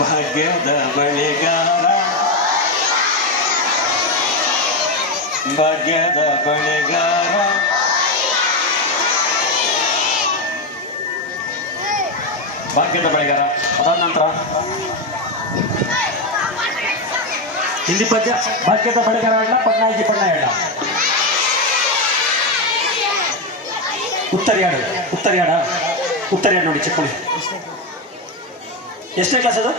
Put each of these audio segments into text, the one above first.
ಭಾಗ್ಯದ ಬಳಿಗಾರ. ಭಾಗ್ಯದ ಬಳಿಗಾರ. ಭಾಗ್ಯದ ಬಳಿಗಾರ. ಅದಾದ ನಂತರ ಹಿಂದಿ ಪದ್ಯ, ಭಾಗ್ಯದ ಬಳಿಗಾರ ಹೇಳ ಪಟ್ನಾಯಿಗೆ ಪಟ್ನ ಹೇಳ ಉತ್ತರಿಯಾಡು, ಉತ್ತರಿಯಾಡ, ಉತ್ತರಿಯಾಡು ನೋಡಿ ಚಿಕ್ಕ. ಎಷ್ಟನೇ ಕ್ಲಾಸ್ ಅದು?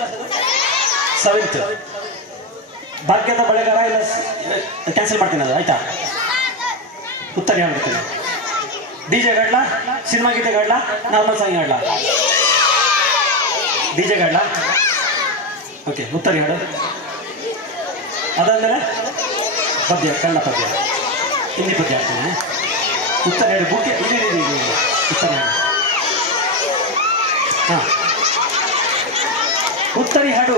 ಸೆವೆಂತ್ ಭಾಗ್ಯದ ಬಳೆಗಾರ ಇಲ್ಲ ಕ್ಯಾನ್ಸಲ್ ಮಾಡ್ತೀನಿ ಅದು, ಆಯ್ತಾ? ಉತ್ತರ ಹೇಳ್ಬಿಡ್ತೀನಿ. ಡಿ ಜೆ ಗಾಡ್ಲ, ಸಿನಿಮಾ ಗೀತೆ ಗಾಡ್ಲ, ನಾರ್ಮಲ್ ಸಾಂಗ್ ಹೇಳ ಡಿ ಜೆ ಗಾಡ್ಲ? ಓಕೆ ಉತ್ತರ ಹೇಳು. ಅದಾದ್ಮೇಲೆ ಪದ್ಯ ಕಣ್ಣ ಪದ್ಯ. ಹಿಂದಿ ಪದ್ಯ ಹಾಕ್ತೀನಿ. ಉತ್ತರ ಹೇಳಿ ಇದೆ. ಉತ್ತರ ಹೇಳು. ಹಾಂ. ಉತ್ತರಿ ಹಾಡು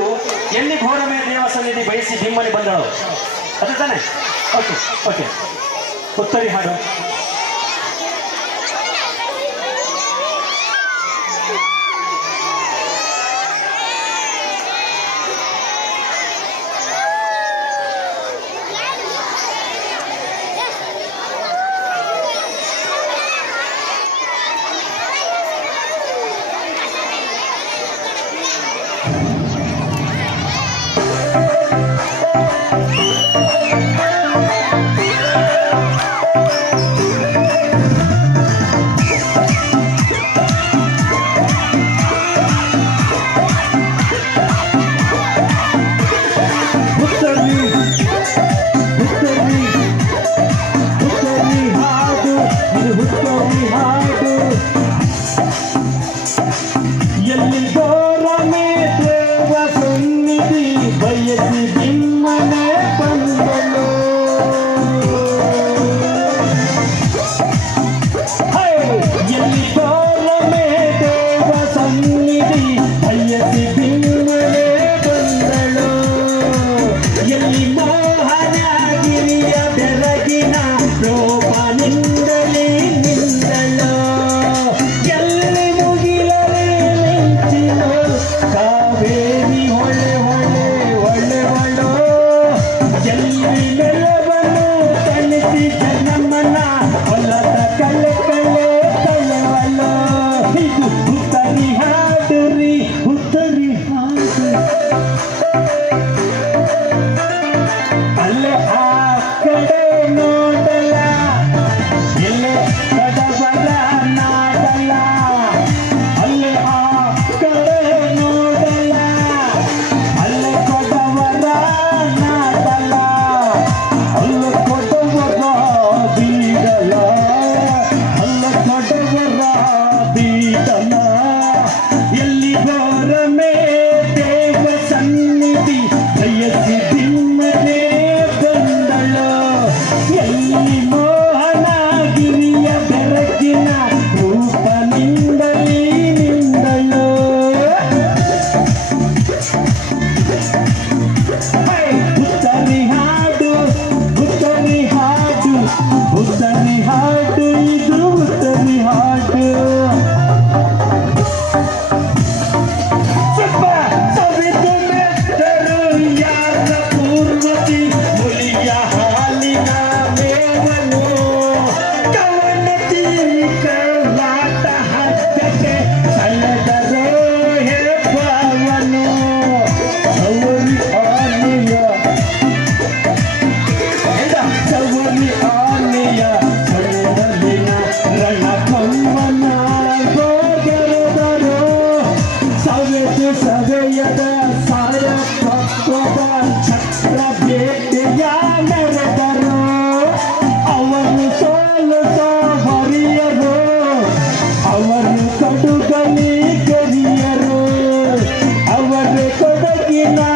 ಎಲ್ಲಿ ಘೋರಮೇ ದೇವಸನ್ನಿಧಿ ಬಯಸಿ ನಿಮ್ಮಲ್ಲಿ ಬಂದಳು? ಅದೇ ತಾನೆ? ಓಕೆ ಓಕೆ ಉತ್ತರಿ ಹಾಡು. ಉತ್ತರಿ Marina.